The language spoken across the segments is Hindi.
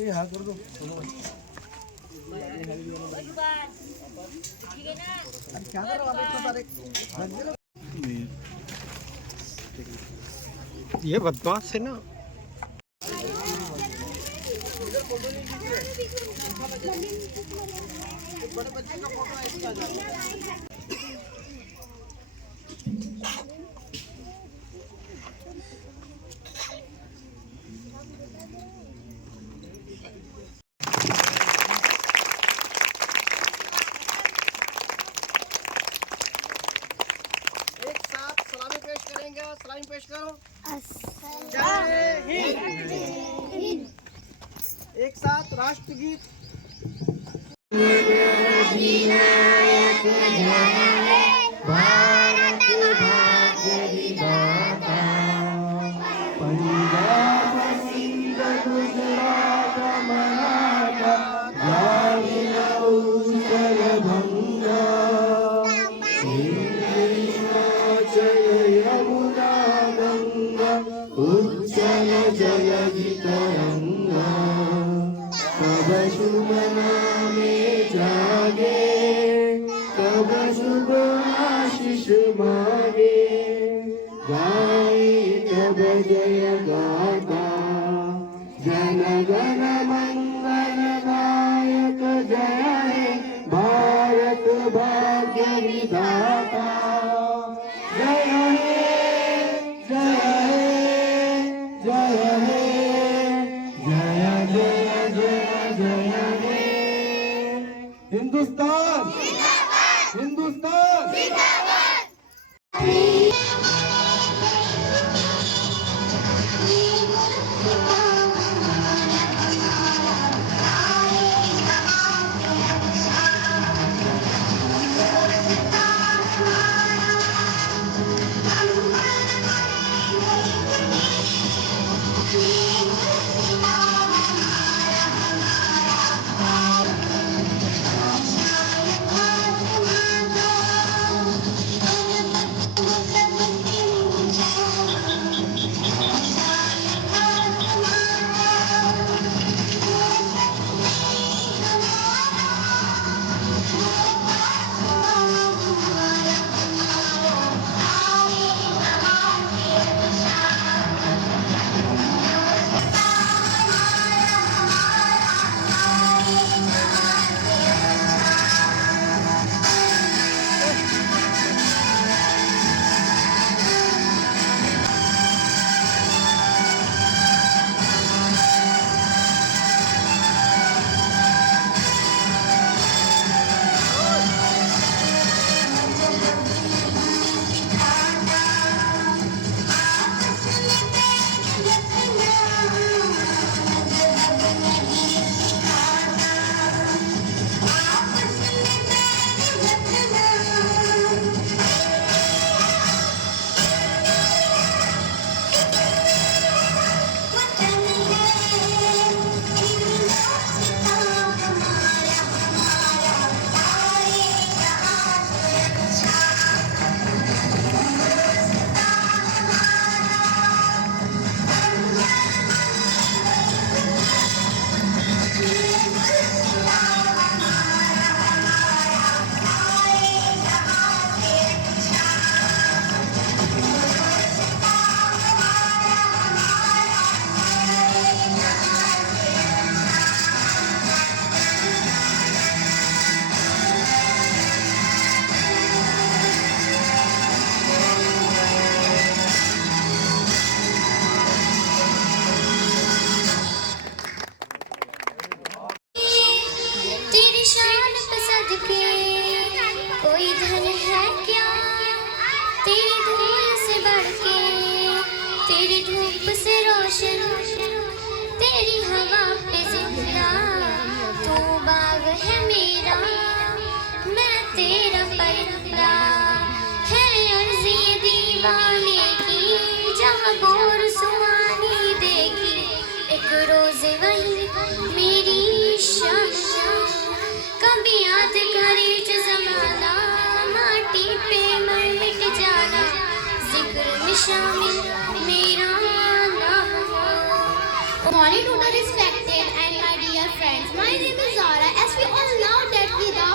ये हाँ कर दो क्या करो आप इतना सारे ये बदमाश है ना। बड़े बच्चे का फोटो ऐसे आ जाएगा। सलामी पेश करो। जय हिंद। एक साथ राष्ट्रगीत। अधिनायक जय भारत भाग्य विधाता पंजाब सिंध गुजरात मराठा द्राविड़ उत्कल गंगा हिमाचल यमुना गंगा उज्जल जलधि तरंगा तब शुभ नामे जागे तब शुभ आशीष मागे गाए तब जय गाथा जन गण मंगल नायक जय हे भारत भाग्य विधाता जय हे जय हे जय हे जय जय जय जय हे हिंदुस्तान हिंदुस्तान तेरी शान पे सदके कोई धन है क्या तेरी धूल से बढ़ के तेरी धूप से रोशन तेरी हवा पे जिंदा तू बाग है मेरा मैं तेरा परिंदा है अर्ज़ी दीवाने की जहाँ गोर सुहानी देखी एक रोज वही मेरी शान कभी याद करे जो जमाना माटी पे मर मिट जाना जिक्र में शामिल मेरा नाम हो। Molly Tudor is respected and my friends, my name is Zara. As we all know that we the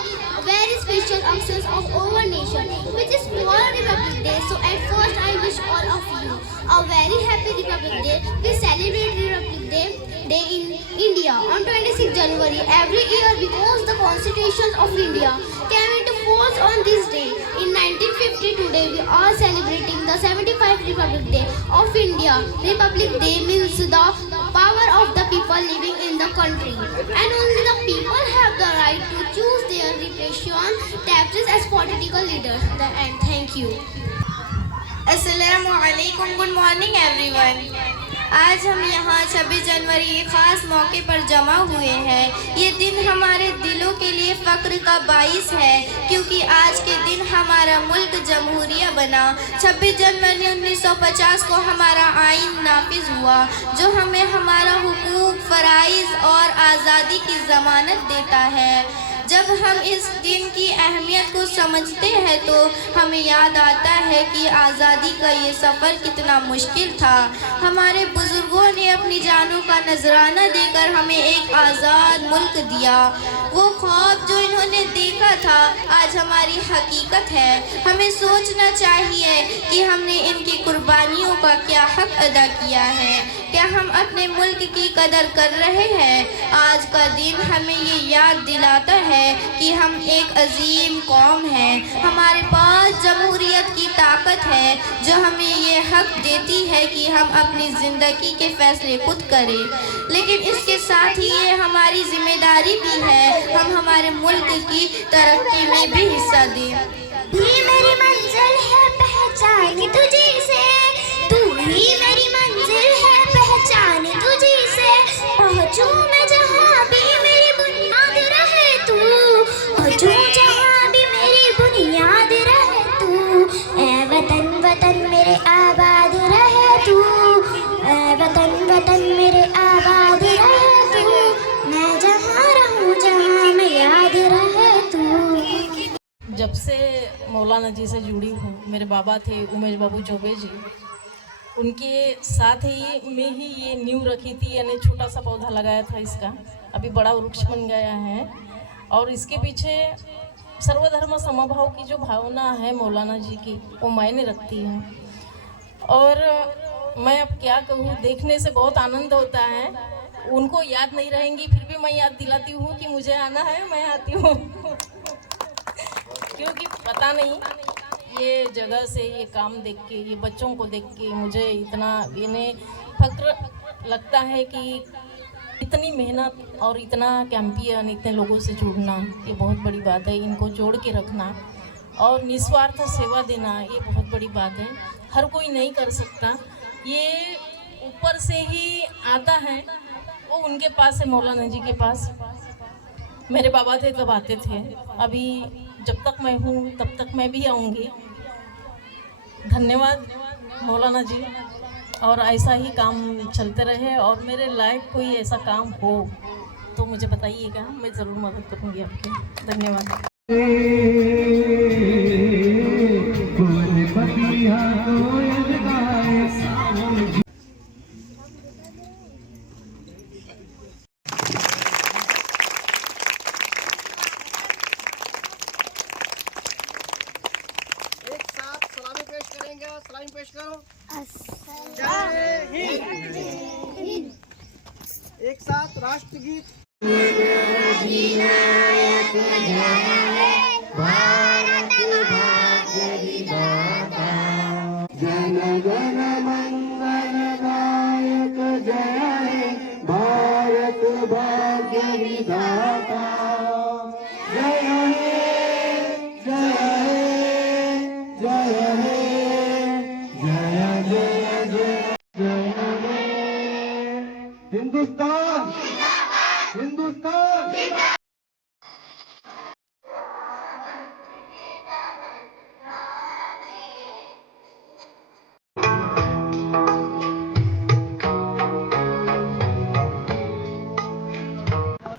very special occasion of our nation, which is World Republic Day. So at first I wish all of you a very happy Republic Day. We celebrate Republic Day in India on 26 January every year because the Constitution of India came into force on this day. In 1950 today we are celebrating the 75th Republic Day of India. Republic Day means the power of the people living in the country, and only the people have the right to choose their representatives as political leaders. And thank you. अस्सलामुअलैकुम, गुड मॉर्निंग एवरीवन। आज हम यहाँ 26 जनवरी एक ख़ास मौके पर जमा हुए हैं। ये दिन हमारे दिलों के लिए फ़ख्र का बाइस है क्योंकि आज के दिन हमारा मुल्क जमहूरिया बना। 26 जनवरी 1950 को हमारा आइन नाफिज हुआ जो हमें हमारा हुकूक, फ़राइज़ और आज़ादी की ज़मानत देता है। जब हम इस दिन की अहमियत को समझते हैं तो हमें याद आता है कि आज़ादी का ये सफ़र कितना मुश्किल था। हमारे बुज़ुर्गों ने अपनी जानों का नजराना देकर हमें एक आज़ाद मुल्क दिया। वो ख्वाब जो इन्होंने देखा था आज हमारी हकीकत है। हमें सोचना चाहिए कि हमने इनकी कुर्बानियों का क्या हक अदा किया है। क्या हम अपने मुल्क की कदर कर रहे हैं? आज का दिन हमें ये याद दिलाता है कि हम एक अजीम कौम हैं। हमारे पास जमहूरियत की ताकत है जो हमें ये हक देती है कि हम अपनी ज़िंदगी के फ़ैसले खुद करें, लेकिन इसके साथ ही ये हमारी ज़िम्मेदारी भी है हम हमारे मुल्क की तरक्की में भी हिस्सा दें। ही मेरी मंजिल है पहचान तुझी से, तू ही मेरी मंजिल है पहचान तुझी से। पहुँचूं मैं जहाँ भी मेरी बुनियाद रहे तू, पहुँचूं जहाँ भी मेरी बुनियाद रहे तू। ऐ वतन वतन मेरे आबाद रहे तू, ऐ वतन वतन मेरे आबाद रहे तू। मैं जहाँ रहूँ जहाँ मैं याद रहे तू। जब से मौलाना जी से जुड़ी हूँ, मेरे बाबा थे उमेश बाबू चौबे जी, उनके साथ ही में ही ये नींव रखी थी, यानी छोटा सा पौधा लगाया था इसका, अभी बड़ा वृक्ष बन गया है। और इसके पीछे सर्वधर्म समभाव की जो भावना है मौलाना जी की, वो मायने रखती है। और मैं अब क्या कहूँ, देखने से बहुत आनंद होता है। उनको याद नहीं रहेंगी फिर भी मैं याद दिलाती हूँ कि मुझे आना है, मैं आती हूँ क्योंकि पता नहीं ये जगह से ये काम देख के, ये बच्चों को देख के मुझे इतना इन्हें फक्र लगता है कि इतनी मेहनत और इतना कैंपियन, इतने लोगों से जुड़ना, ये बहुत बड़ी बात है। इनको जोड़ के रखना और निस्वार्थ सेवा देना, ये बहुत बड़ी बात है। हर कोई नहीं कर सकता, ये ऊपर से ही आता है। वो उनके पास है, मौलाना जी के पास। मेरे बाबा थे तब आते थे, अभी जब तक मैं हूँ तब तक मैं भी आऊँगी। धन्यवाद मौलाना जी, और ऐसा ही काम चलते रहे। और मेरे लायक कोई ऐसा काम हो तो मुझे बताइएगा, मैं ज़रूर मदद करूँगी आपकी। धन्यवाद। सलामी पेश करो। जय हिंद। एक साथ राष्ट्रगीत। जन गण मंगल गायक जय हे भारत भाग्य विधाता। जय हे जय हे जय हे जय जय जय जय हे। हिंदुस्तान हिंदुस्तान।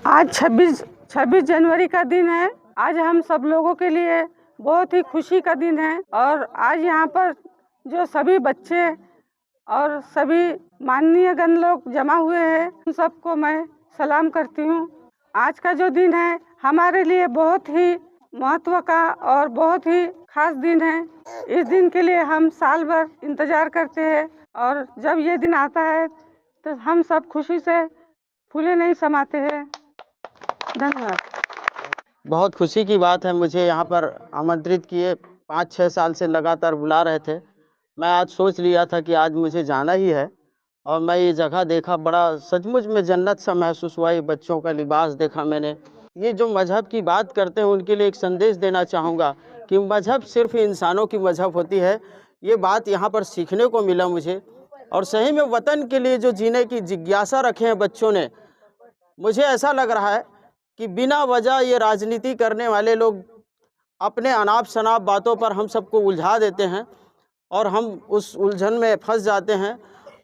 आज 26 जनवरी का दिन है। आज हम सब लोगों के लिए बहुत ही खुशी का दिन है। और आज यहाँ पर जो सभी बच्चे और सभी माननीय गण लोग जमा हुए हैं, उन सबको मैं सलाम करती हूँ। आज का जो दिन है हमारे लिए बहुत ही महत्व का और बहुत ही खास दिन है। इस दिन के लिए हम साल भर इंतजार करते हैं और जब ये दिन आता है तो हम सब खुशी से फूले नहीं समाते हैं। धन्यवाद। बहुत खुशी की बात है, मुझे यहाँ पर आमंत्रित किए, 5-6 साल से लगातार बुला रहे थे। मैं आज सोच लिया था कि आज मुझे जाना ही है और मैं ये जगह देखा, बड़ा सचमुच में जन्नत सा महसूस हुआ। ये बच्चों का लिबास देखा मैंने। ये जो मज़हब की बात करते हैं उनके लिए एक संदेश देना चाहूँगा कि मज़हब सिर्फ इंसानों की मज़हब होती है। ये बात यहाँ पर सीखने को मिला मुझे। और सही में वतन के लिए जो जीने की जिज्ञासा रखे हैं बच्चों ने, मुझे ऐसा लग रहा है कि बिना वजह ये राजनीति करने वाले लोग अपने अनाप शनाप बातों पर हम सबको उलझा देते हैं और हम उस उलझन में फंस जाते हैं।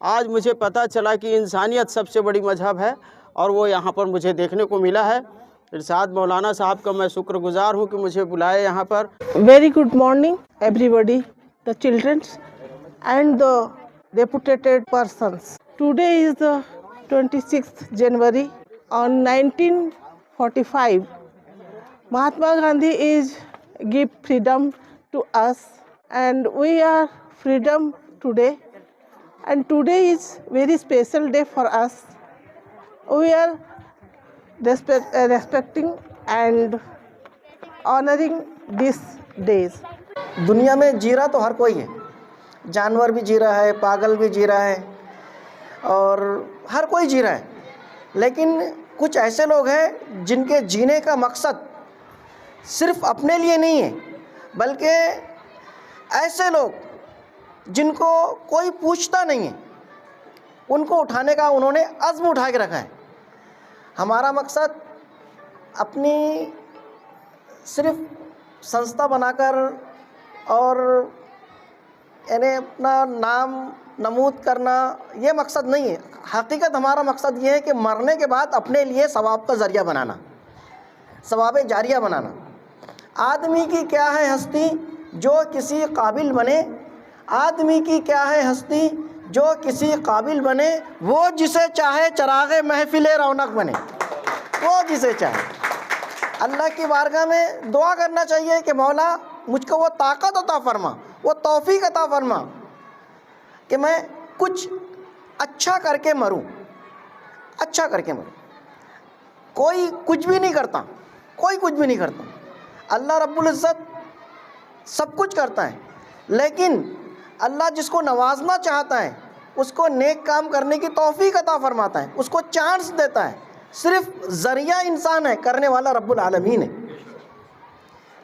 आज मुझे पता चला कि इंसानियत सबसे बड़ी मजहब है और वो यहाँ पर मुझे देखने को मिला है। इरशाद मौलाना साहब का मैं शुक्रगुजार हूँ कि मुझे बुलाए यहाँ पर। Very good morning everybody, the children and the deputed persons. Today is the 26th January. On 1945, Mahatma Gandhi is give freedom to us and we are freedom today. And today is very special day for us. We are respecting and honoring these days. दुनिया में जी रहा तो हर कोई है, जानवर भी जी रहा है, पागल भी जी रहा है और हर कोई जी रहा है। लेकिन कुछ ऐसे लोग हैं जिनके जीने का मकसद सिर्फ अपने लिए नहीं है, बल्कि ऐसे लोग जिनको कोई पूछता नहीं है, उनको उठाने का उन्होंने अज़्म उठा के रखा है। हमारा मकसद अपनी सिर्फ संस्था बनाकर और यानी अपना नाम नमूद करना ये मकसद नहीं है। हकीकत हमारा मकसद ये है कि मरने के बाद अपने लिए सवाब का ज़रिया बनाना, सवाब जारिया बनाना। आदमी की क्या है हस्ती जो किसी काबिल बने, आदमी की क्या है हस्ती जो किसी काबिल बने, वो जिसे चाहे चरागे महफिले रौनक बने, वो जिसे चाहे। अल्लाह की बारगाह में दुआ करना चाहिए कि मौला मुझको वो ताकत अता फरमा, वो तौफीक अता फरमा कि मैं कुछ अच्छा करके मरूं, अच्छा करके मरूं। कोई कुछ भी नहीं करता, कोई कुछ भी नहीं करता। अल्लाह रब्बुल इज़्ज़त सब कुछ करता है, लेकिन अल्लाह जिसको नवाजना चाहता है उसको नेक काम करने की तौफीक अता फरमाता है, उसको चांस देता है। सिर्फ ज़रिया इंसान है, करने वाला रब्बुल आलमीन है।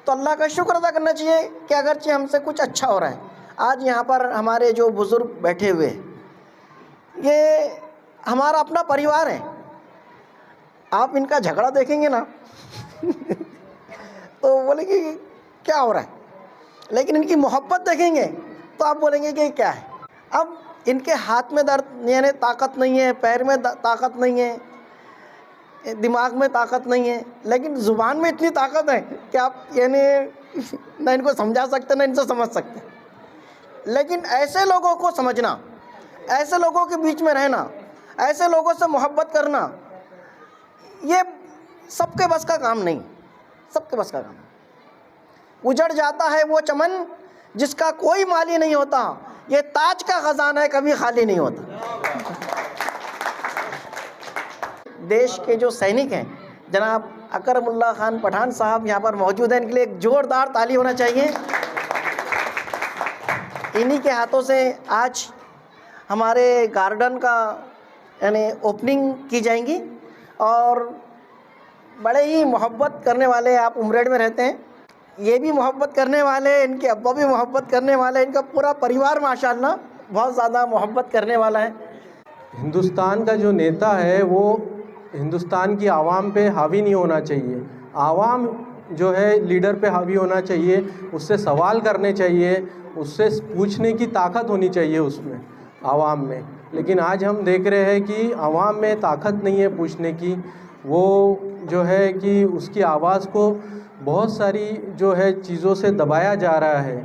तो अल्लाह का शुक्र अदा करना चाहिए कि अगरचे हमसे कुछ अच्छा हो रहा है। आज यहाँ पर हमारे जो बुज़ुर्ग बैठे हुए हैं, ये हमारा अपना परिवार है। आप इनका झगड़ा देखेंगे ना तो बोलेंगे कि क्या हो रहा है, लेकिन इनकी मोहब्बत देखेंगे तो आप बोलेंगे कि क्या है। अब इनके हाथ में दर्द यानी ताकत नहीं है, पैर में ताकत नहीं है, दिमाग में ताकत नहीं है, लेकिन ज़ुबान में इतनी ताकत है कि आप यानी ना इनको समझा सकते ना इनसे समझ सकते। लेकिन ऐसे लोगों को समझना, ऐसे लोगों के बीच में रहना, ऐसे लोगों से मोहब्बत करना, ये सबके बस का काम नहीं, सबके बस का काम। उजड़ जाता है वो चमन जिसका कोई माली नहीं होता, ये ताज का ख़जाना है कभी खाली नहीं होता। देश के जो सैनिक हैं जनाब अकरमुल्लाह खान पठान साहब यहाँ पर मौजूद हैं, इनके लिए एक ज़ोरदार ताली होना चाहिए। इन्हीं के हाथों से आज हमारे गार्डन का यानी ओपनिंग की जाएंगी और बड़े ही मोहब्बत करने वाले, आप उमरेड में रहते हैं, ये भी मोहब्बत करने वाले, इनके अब्बा भी मोहब्बत करने वाले, इनका पूरा परिवार माशाल्लाह बहुत ज़्यादा मोहब्बत करने वाला है। हिंदुस्तान का जो नेता है वो हिंदुस्तान की आवाम पे हावी नहीं होना चाहिए, आवाम जो है लीडर पे हावी होना चाहिए, उससे सवाल करने चाहिए, उससे पूछने की ताकत होनी चाहिए उसमें, आवाम में। लेकिन आज हम देख रहे हैं कि आवाम में ताकत नहीं है पूछने की। वो जो है कि उसकी आवाज़ को बहुत सारी जो है चीज़ों से दबाया जा रहा है।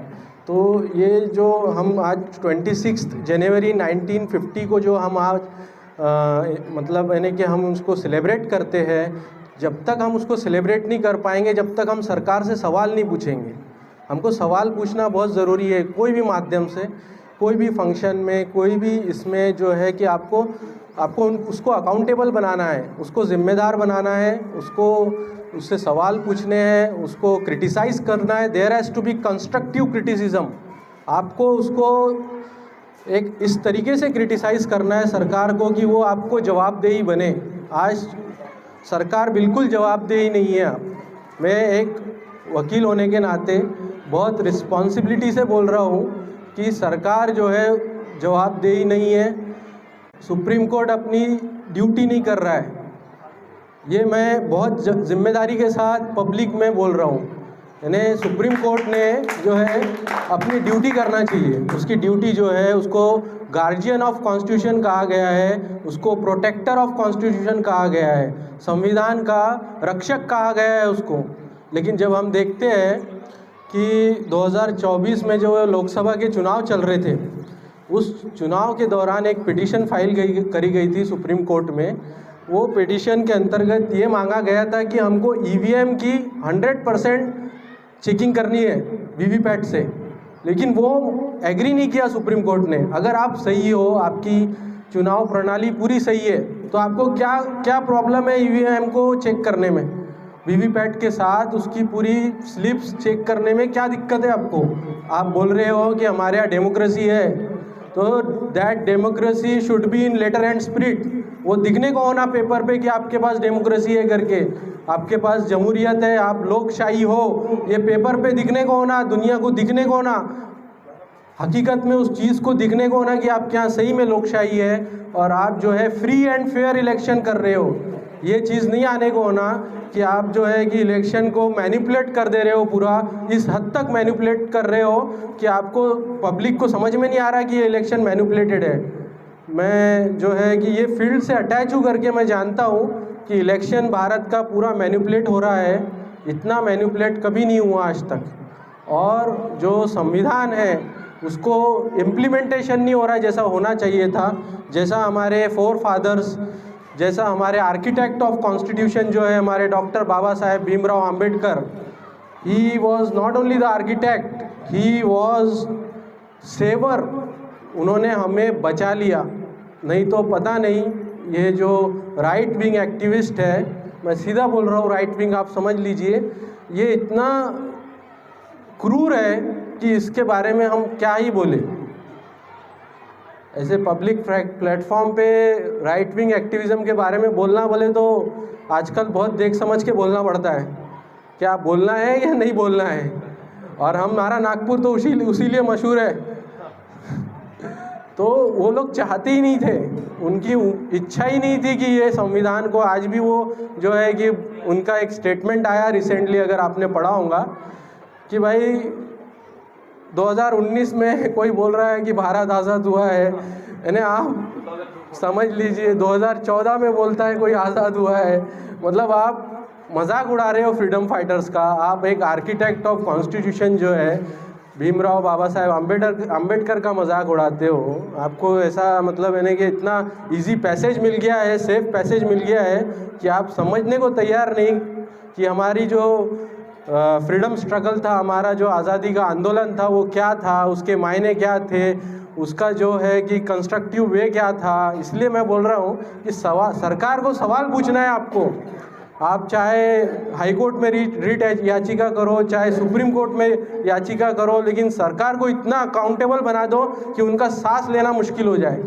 तो ये जो हम आज 26 जनवरी 1950 को जो हम आज मतलब यानी कि हम उसको सेलिब्रेट करते हैं, जब तक हम उसको सेलिब्रेट नहीं कर पाएंगे, जब तक हम सरकार से सवाल नहीं पूछेंगे। हमको सवाल पूछना बहुत ज़रूरी है, कोई भी माध्यम से, कोई भी फंक्शन में, कोई भी इसमें जो है कि आपको उसको अकाउंटेबल बनाना है, उसको ज़िम्मेदार बनाना है, उससे सवाल पूछने हैं, उसको क्रिटिसाइज़ करना है। There has to be constructive criticism. आपको उसको एक इस तरीके से क्रिटिसाइज़ करना है सरकार को कि वो आपको जवाबदेही बने। आज सरकार बिल्कुल जवाबदेही नहीं है। मैं एक वकील होने के नाते बहुत रिस्पॉन्सिबिलिटी से बोल रहा हूँ कि सरकार जो है जवाबदेही नहीं है, सुप्रीम कोर्ट अपनी ड्यूटी नहीं कर रहा है। ये मैं बहुत जिम्मेदारी के साथ पब्लिक में बोल रहा हूँ। यानी सुप्रीम कोर्ट ने जो है अपनी ड्यूटी करना चाहिए। उसकी ड्यूटी जो है, उसको गार्जियन ऑफ कॉन्स्टिट्यूशन कहा गया है, उसको प्रोटेक्टर ऑफ कॉन्स्टिट्यूशन कहा गया है, संविधान का रक्षक कहा गया है उसको। लेकिन जब हम देखते हैं कि 2024 में जो लोकसभा के चुनाव चल रहे थे, उस चुनाव के दौरान एक पिटीशन फाइल करी गई थी सुप्रीम कोर्ट में। वो पिटीशन के अंतर्गत ये मांगा गया था कि हमको ईवीएम की 100% चेकिंग करनी है वीवीपैट से, लेकिन वो एग्री नहीं किया सुप्रीम कोर्ट ने। अगर आप सही हो, आपकी चुनाव प्रणाली पूरी सही है, तो आपको क्या प्रॉब्लम है ईवीएम को चेक करने में? वीवीपैट के साथ उसकी पूरी स्लिप्स चेक करने में क्या दिक्कत है आपको? आप बोल रहे हो कि हमारे यहाँ डेमोक्रेसी है, तो that democracy should be in letter and spirit. वो दिखने को होना पेपर पे कि आपके पास डेमोक्रेसी है करके, आपके पास जमहूरियत है, आप लोकशाही हो, ये पेपर पे दिखने को होना, दुनिया को दिखने को होना, हकीकत में उस चीज़ को दिखने को होना कि आपके यहाँ सही में लोकशाही है और आप जो है फ्री एंड फेयर इलेक्शन कर रहे हो। ये चीज़ नहीं आने को होना कि आप जो है कि इलेक्शन को मैनिपुलेट कर दे रहे हो, पूरा इस हद तक मैनिपुलेट कर रहे हो कि आपको पब्लिक को समझ में नहीं आ रहा कि ये इलेक्शन मैनिपुलेटेड है। मैं जो है कि ये फील्ड से अटैच हूँ करके मैं जानता हूँ कि इलेक्शन भारत का पूरा मैनिपुलेट हो रहा है। इतना मैनिपुलेट कभी नहीं हुआ आज तक। और जो संविधान है उसको इम्प्लीमेंटेशन नहीं हो रहा है जैसा होना चाहिए था। जैसा हमारे फोर फादर्स, जैसा हमारे आर्किटेक्ट ऑफ कॉन्स्टिट्यूशन जो है हमारे doctor Baba Saheb Bhimrao Ambedkar, he was not only the architect, he was saviour. उन्होंने हमें बचा लिया, नहीं तो पता नहीं ये जो राइट विंग एक्टिविस्ट है, मैं सीधा बोल रहा हूँ राइट विंग, आप समझ लीजिए, ये इतना क्रूर है कि इसके बारे में हम क्या ही बोले। ऐसे पब्लिक प्लेटफॉर्म पे राइट विंग एक्टिविज़म के बारे में बोलना बोले तो आजकल बहुत देख समझ के बोलना पड़ता है, क्या बोलना है या नहीं बोलना है। और हमारा नागपुर तो उसीलिए मशहूर है। तो वो लोग चाहते ही नहीं थे, उनकी इच्छा ही नहीं थी कि ये संविधान को, आज भी वो जो है कि उनका एक स्टेटमेंट आया रिसेंटली, अगर आपने पढ़ा होगा, कि भाई 2019 में कोई बोल रहा है कि भारत आज़ाद हुआ है, यानी आप समझ लीजिए 2014 में बोलता है कोई आज़ाद हुआ है। मतलब आप मजाक उड़ा रहे हो फ्रीडम फाइटर्स का। आप एक आर्किटेक्ट ऑफ कॉन्स्टिट्यूशन जो है भीमराव बाबा साहेब अंबेडकर का मजाक उड़ाते हो। आपको ऐसा मतलब है कि इतना इजी पैसेज मिल गया है, सेफ पैसेज मिल गया है कि आप समझने को तैयार नहीं कि हमारी जो फ्रीडम स्ट्रगल था, हमारा जो आज़ादी का आंदोलन था वो क्या था, उसके मायने क्या थे, उसका जो है कि कंस्ट्रक्टिव वे क्या था। इसलिए मैं बोल रहा हूँ कि सरकार को सवाल पूछना है आपको। आप चाहे हाई कोर्ट में रीट याचिका करो, चाहे सुप्रीम कोर्ट में याचिका करो, लेकिन सरकार को इतना अकाउंटेबल बना दो कि उनका सांस लेना मुश्किल हो जाए।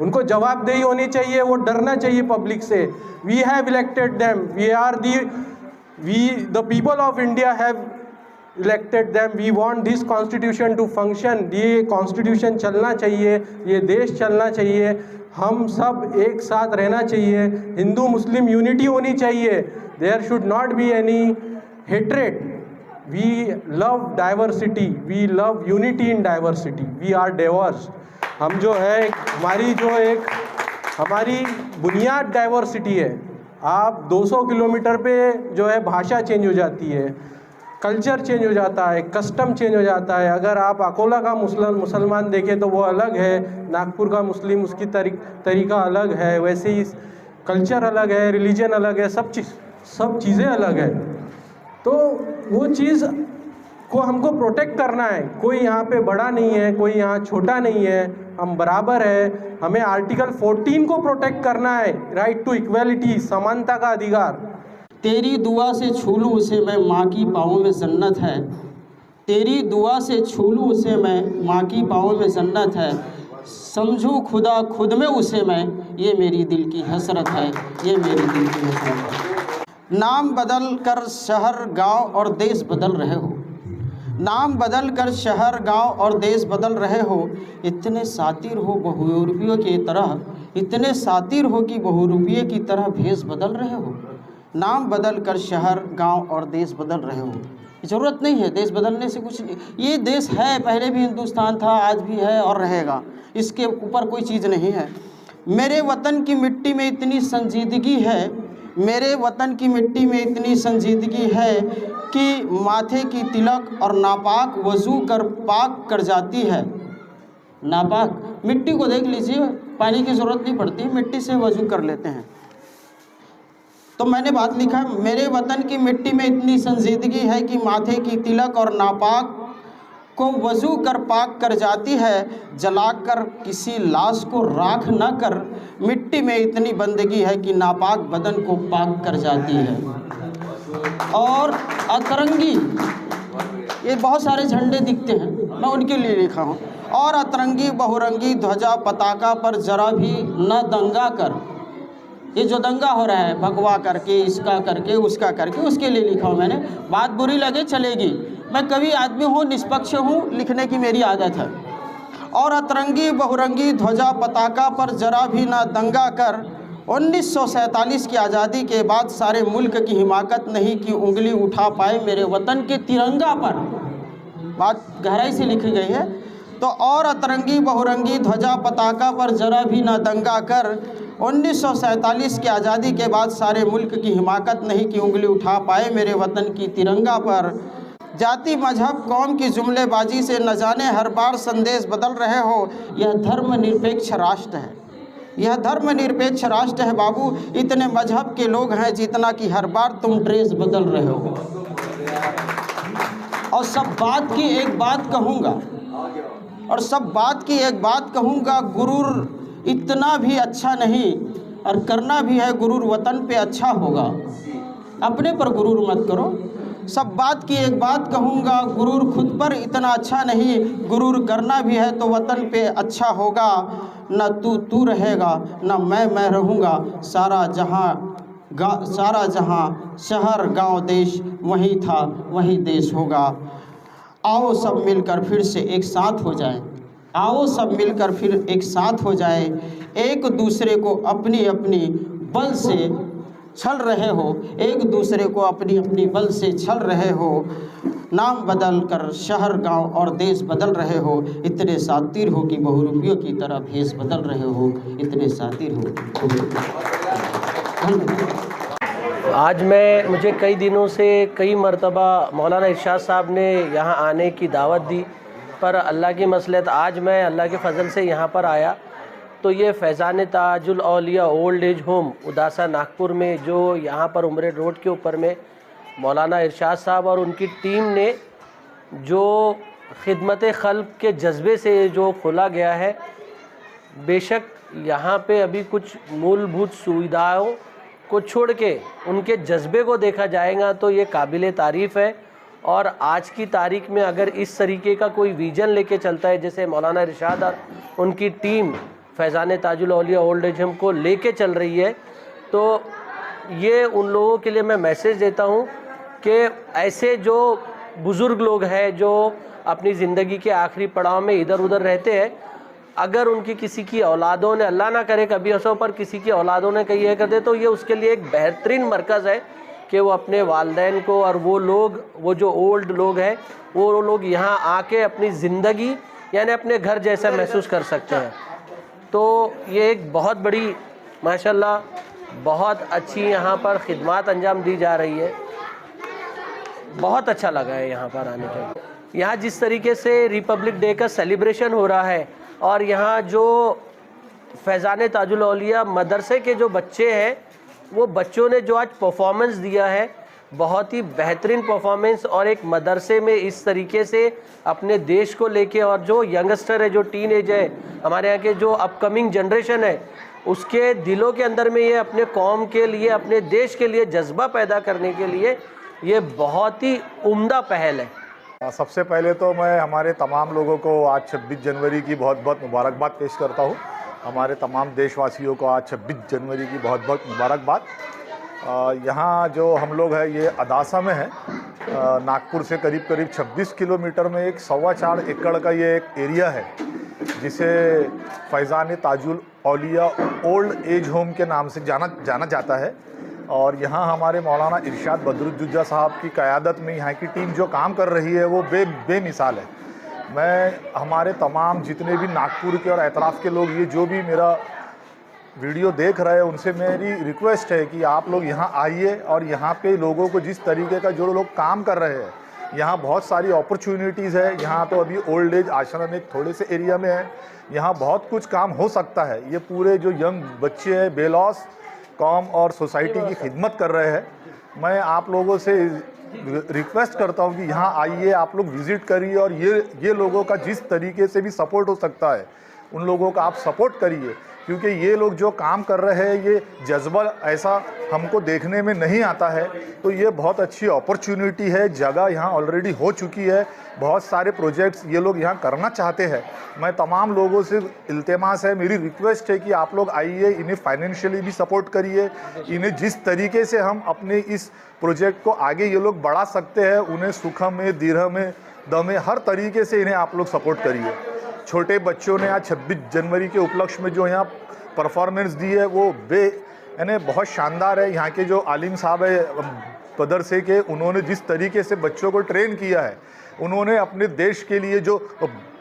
उनको जवाबदेही होनी चाहिए, वो डरना चाहिए पब्लिक से। We have elected them, the people of India have elected them, we want this constitution to function। ये कॉन्स्टिट्यूशन चलना चाहिए, ये देश चलना चाहिए, हम सब एक साथ रहना चाहिए, हिंदू मुस्लिम यूनिटी होनी चाहिए। There should not be any hatred. We love diversity, we love unity in diversity, we are diverse. हम जो है हमारी बुनियाद डाइवर्सिटी है। आप 200 किलोमीटर पे जो है भाषा चेंज हो जाती है, कल्चर चेंज हो जाता है, कस्टम चेंज हो जाता है। अगर आप अकोला का मुसलमान देखें तो वो अलग है, नागपुर का मुस्लिम उसकी तरीका अलग है, वैसे ही कल्चर अलग है, रिलीजन अलग है, सब चीज़ें अलग है। तो वो चीज़ को हमको प्रोटेक्ट करना है। कोई यहाँ पे बड़ा नहीं है, कोई यहाँ छोटा नहीं है, हम बराबर है। हमें आर्टिकल 14 को प्रोटेक्ट करना है, राइट टू इक्वालिटी, समानता का अधिकार। तेरी दुआ से छू लूँ उसे मैं, माँ की पाँव में जन्नत है। तेरी दुआ से छू लूँ उसे मैं, माँ की पाँव में जन्नत है। समझूँ खुदा खुद में उसे मैं, ये मेरी दिल की हसरत है, ये मेरी दिल की हसरत है। नाम बदल कर शहर गांव और देश बदल रहे हो, नाम बदल कर शहर गांव और देश बदल रहे हो। इतने सातिर हो बहुरूपियों की तरह, इतने सातिर हो कि बहुरूपिये की तरह भेष बदल रहे हो। नाम बदल कर शहर गांव और देश बदल रहे हो। ज़रूरत नहीं है देश बदलने से, कुछ नहीं। ये देश है, पहले भी हिंदुस्तान था, आज भी है और रहेगा, इसके ऊपर कोई चीज़ नहीं है। मेरे वतन की मिट्टी में इतनी संजीदगी है, मेरे वतन की मिट्टी में इतनी संजीदगी है कि माथे की तिलक और नापाक वज़ू कर पाक कर जाती है। नापाक मिट्टी को देख लीजिए, पानी की ज़रूरत नहीं पड़ती, मिट्टी से वज़ू कर लेते हैं। तो मैंने बात लिखा है, मेरे वतन की मिट्टी में इतनी संजीदगी है कि माथे की तिलक और नापाक को वज़ू कर पाक कर जाती है। जलाकर किसी लाश को राख न कर, मिट्टी में इतनी बंदगी है कि नापाक बदन को पाक कर जाती है। और अतरंगी, ये बहुत सारे झंडे दिखते हैं, मैं उनके लिए लिखा हूँ। और अतरंगी बहुरंगी ध्वजा पताका पर जरा भी न दंगा कर। ये जो दंगा हो रहा है भगवा करके, इसका करके, उसका करके, उसके लिए लिखा हूँ मैंने। बात बुरी लगे चलेगी, मैं कवि आदमी हूँ, निष्पक्ष हूँ, लिखने की मेरी आदत है। और अतरंगी बहुरंगी ध्वजा पताका पर जरा भी ना दंगा कर। 1947 की आज़ादी के बाद सारे मुल्क की हिमाकत नहीं कि उंगली उठा पाए मेरे वतन के तिरंगा पर। बात गहराई से लिखी गई है। तो और अतरंगी बहुरंगी ध्वजा पताका पर जरा भी ना दंगा कर। 1947 की आज़ादी के बाद सारे मुल्क की हिमाकत नहीं कि उंगली उठा पाए मेरे वतन की तिरंगा पर। जाति मजहब कौम की जुमलेबाजी से न जाने हर बार संदेश बदल रहे हो। यह धर्मनिरपेक्ष राष्ट्र है, यह धर्मनिरपेक्ष राष्ट्र है बाबू। इतने मजहब के लोग हैं जितना कि हर बार तुम ड्रेस बदल रहे हो। और सब बात की एक बात कहूँगा, और सब बात की एक बात कहूँगा, गुरूर इतना भी अच्छा नहीं और करना भी है गुरूर वतन पे अच्छा होगा। अपने पर गुरूर मत करो। सब बात की एक बात कहूँगा, गुरूर खुद पर इतना अच्छा नहीं, गुरूर करना भी है तो वतन पे अच्छा होगा। न तू रहेगा न मैं रहूँगा, सारा जहाँ शहर गांव देश वही था वही देश होगा। आओ सब मिलकर फिर से एक साथ हो जाए, आओ सब मिलकर फिर एक साथ हो जाए। एक दूसरे को अपनी अपनी बल से छल रहे हो, एक दूसरे को अपनी अपनी बल से छल रहे हो। नाम बदल कर शहर गांव और देश बदल रहे हो। इतने सातिर हो कि बहुरूपियों की तरह भेष बदल रहे हो। इतने सातिर हो। आज मुझे कई दिनों से कई मर्तबा मौलाना इरशाद साहब ने यहाँ आने की दावत दी, पर अल्लाह की मसलहत आज मैं अल्लाह के फ़ज़ल से यहाँ पर आया। तो ये फैज़ान ताजुल औलिया ओल्ड एज होम उदासा नागपुर में, जो यहाँ पर उमरे रोड के ऊपर में मौलाना इरशाद साहब और उनकी टीम ने जो खिदमत खल्क़ के जज्बे से जो खोला गया है, बेशक यहाँ पे अभी कुछ मूलभूत सुविधाओं को छोड़ के उनके जज्बे को देखा जाएगा तो ये काबिल तारीफ़ है। और आज की तारीख में अगर इस तरीके का कोई विज़न लेके चलता है जैसे मौलाना इरशाद और उनकी टीम फैज़ान ताजुल औलिया ओल्ड एज होम को लेके चल रही है, तो ये उन लोगों के लिए मैं मैसेज देता हूँ कि ऐसे जो बुज़ुर्ग लोग हैं जो अपनी ज़िंदगी के आखिरी पड़ाव में इधर उधर रहते हैं, अगर उनकी किसी की औलादों ने, अल्लाह ना करे कभी ऐसा पर किसी की औलादों ने कहीं यह कर दे, तो ये उसके लिए एक बेहतरीन मरकज़ है कि वो अपने वालिदैन को और वो जो ओल्ड लोग हैं वो लोग यहाँ आके अपनी ज़िंदगी यानी अपने घर जैसा महसूस कर सकते हैं। तो ये एक बहुत बड़ी माशाल्लाह बहुत अच्छी यहाँ पर खिदमत अंजाम दी जा रही है। बहुत अच्छा लगा है यहाँ पर आने के। यहाँ जिस तरीके से रिपब्लिक डे का सेलिब्रेशन हो रहा है और यहाँ जो फैज़ान ताजुल औलिया मदरसे के जो बच्चे हैं, वो बच्चों ने जो आज परफॉर्मेंस दिया है, बहुत ही बेहतरीन परफॉर्मेंस, और एक मदरसे में इस तरीके से अपने देश को लेके, और जो यंगस्टर है, जो टीनेज है, हमारे यहाँ के जो अपकमिंग जनरेशन है, उसके दिलों के अंदर में ये अपने कौम के लिए, अपने देश के लिए जज्बा पैदा करने के लिए ये बहुत ही उम्दा पहल है। सबसे पहले तो मैं हमारे तमाम लोगों को आज 26 जनवरी की बहुत बहुत मुबारकबाद पेश करता हूँ। हमारे तमाम देशवासियों को आज 26 जनवरी की बहुत बहुत मुबारकबाद। यहाँ जो हम लोग हैं ये अदासा में है, नागपुर से करीब 26 किलोमीटर में एक 4.25 एकड़ का ये एक एरिया है जिसे फैज़ान ताजुल औलिया ओल्ड एज होम के नाम से जाना जाता है। और यहाँ हमारे मौलाना इरशाद बदरुद्दुजा साहब की क़यादत में यहाँ की टीम जो काम कर रही है वो बेमिसाल है। मैं हमारे तमाम जितने भी नागपुर के और एतराफ़ के लोग, ये जो भी मेरा वीडियो देख रहे हैं, उनसे मेरी रिक्वेस्ट है कि आप लोग यहाँ आइए और यहाँ पे लोगों को जिस तरीके का जो लोग काम कर रहे हैं, यहाँ बहुत सारी अपॉर्चुनिटीज़ है। यहाँ तो अभी ओल्ड एज आश्रम एक थोड़े से एरिया में है, यहाँ बहुत कुछ काम हो सकता है। ये पूरे जो यंग बच्चे हैं बेलॉस कौम और सोसाइटी की खिदमत कर रहे हैं। मैं आप लोगों से रिक्वेस्ट करता हूँ कि यहाँ आइए, आप लोग विज़िट करिए और ये लोगों का जिस तरीके से भी सपोर्ट हो सकता है उन लोगों का आप सपोर्ट करिए, क्योंकि ये लोग जो काम कर रहे हैं ये जज्बा ऐसा हमको देखने में नहीं आता है। तो ये बहुत अच्छी अपॉर्चुनिटी है, जगह यहाँ ऑलरेडी हो चुकी है, बहुत सारे प्रोजेक्ट्स ये लोग यहाँ करना चाहते हैं। मैं तमाम लोगों से इल्तिमास है, मेरी रिक्वेस्ट है कि आप लोग आइए, इन्हें फाइनेंशियली भी सपोर्ट करिए। इन्हें जिस तरीके से हम अपने इस प्रोजेक्ट को आगे ये लोग बढ़ा सकते हैं, उन्हें सुखम में, दीर्घ में, दम में, हर तरीके से इन्हें आप लोग सपोर्ट करिए। छोटे बच्चों ने आज 26 जनवरी के उपलक्ष्य में जो यहाँ परफॉर्मेंस दी है वो यानी बहुत शानदार है। यहाँ के जो आलिम साहब है मदरसे के, उन्होंने जिस तरीके से बच्चों को ट्रेन किया है, उन्होंने अपने देश के लिए जो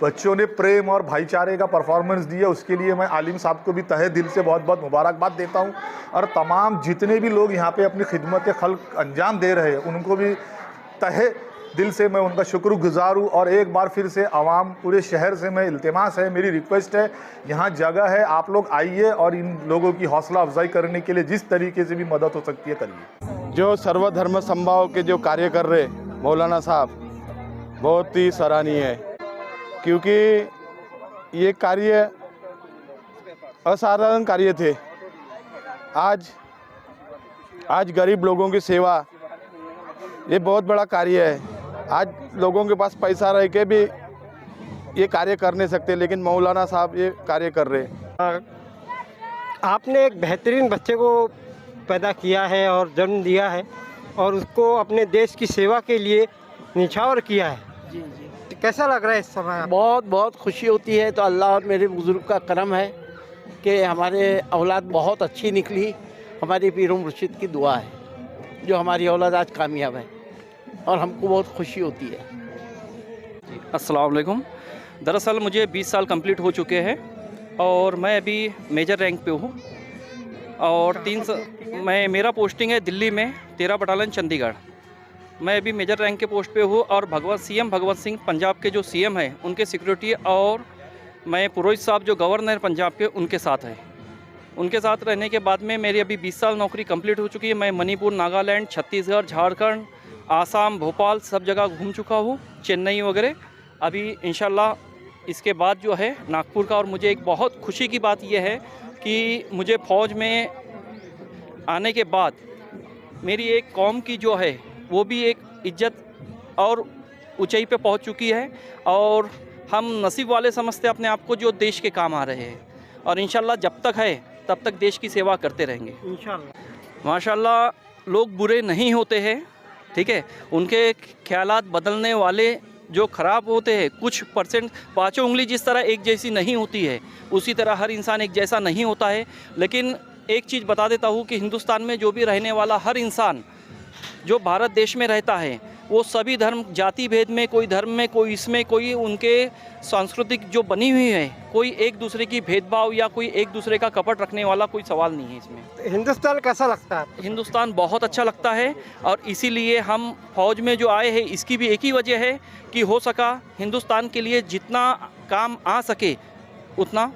बच्चों ने प्रेम और भाईचारे का परफॉर्मेंस दिया, उसके लिए मैं आलिम साहब को भी तहे दिल से बहुत बहुत मुबारकबाद देता हूँ। और तमाम जितने भी लोग यहाँ पे अपनी खिदमत खल्क अंजाम दे रहे हैं, उनको भी तहे दिल से मैं उनका शुक्रगुजार हूँ। और एक बार फिर से आवाम पूरे शहर से मैं इल्तिमास है, मेरी रिक्वेस्ट है, यहाँ जगह है, आप लोग आइए और इन लोगों की हौसला अफजाई करने के लिए जिस तरीके से भी मदद हो सकती है करिए। जो सर्वधर्म समभाव के जो कार्य कर रहे मौलाना साहब, बहुत ही सराहनीय है, क्योंकि ये कार्य असाधारण कार्य थे। आज गरीब लोगों की सेवा ये बहुत बड़ा कार्य है। आज लोगों के पास पैसा रह के भी ये कार्य कर नहीं सकते, लेकिन मौलाना साहब ये कार्य कर रहे हैं। आपने एक बेहतरीन बच्चे को पैदा किया है और जन्म दिया है और उसको अपने देश की सेवा के लिए निछावर किया है। जी जी, कैसा लग रहा है इस समय? बहुत खुशी होती है। तो अल्लाह और मेरे बुज़ुर्ग का करम है कि हमारे औलाद बहुत अच्छी निकली। हमारी पीर मुर्शिद की दुआ है जो हमारी औलाद आज कामयाब है और हमको बहुत खुशी होती है। अस्सलाम वालेकुम। दरअसल मुझे 20 साल कंप्लीट हो चुके हैं और मैं अभी मेजर रैंक पे हूँ और मेरा पोस्टिंग है दिल्ली में 13 बटालियन चंडीगढ़। मैं अभी मेजर रैंक के पोस्ट पे हूँ और सीएम भगवत सिंह पंजाब के जो सीएम हैं उनके सिक्योरिटी, और मैं पुरोहित साहब जो गवर्नर पंजाब के उनके साथ हैं। उनके साथ रहने के बाद में मेरी अभी 20 साल नौकरी कंप्लीट हो चुकी है। मैं मणिपुर, नागालैंड, छत्तीसगढ़, झारखंड, आसाम, भोपाल सब जगह घूम चुका हूँ, चेन्नई वगैरह। अभी इंशाल्लाह इसके बाद जो है नागपुर का, और मुझे एक बहुत खुशी की बात यह है कि मुझे फ़ौज में आने के बाद मेरी एक कौम की जो है वो भी एक इज्जत और ऊंचाई पे पहुंच चुकी है और हम नसीब वाले समझते अपने आप को जो देश के काम आ रहे हैं। और इंशाल्लाह जब तक है तब तक देश की सेवा करते रहेंगे इंशाल्लाह। माशाल्लाह लोग बुरे नहीं होते हैं, ठीक है, उनके ख्यालात बदलने वाले जो ख़राब होते हैं कुछ परसेंट, पाँचों उंगली जिस तरह एक जैसी नहीं होती है उसी तरह हर इंसान एक जैसा नहीं होता है। लेकिन एक चीज़ बता देता हूँ कि हिंदुस्तान में जो भी रहने वाला हर इंसान जो भारत देश में रहता है वो सभी धर्म, जाति भेद में, कोई धर्म में, कोई इसमें, कोई उनके सांस्कृतिक जो बनी हुई है, कोई एक दूसरे की भेदभाव या कोई एक दूसरे का कपट रखने वाला कोई सवाल नहीं है इसमें। हिंदुस्तान कैसा लगता है? हिंदुस्तान बहुत अच्छा लगता है और इसीलिए हम फौज में जो आए हैं इसकी भी एक ही वजह है कि हो सका हिंदुस्तान के लिए जितना काम आ सके उतना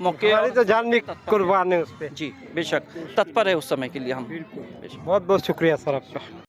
मौके। हमारी तो जान भी कुर्बान है उस पर। जी बेशक तत्पर है उस समय के लिए हम। बहुत बहुत शुक्रिया सर आपका।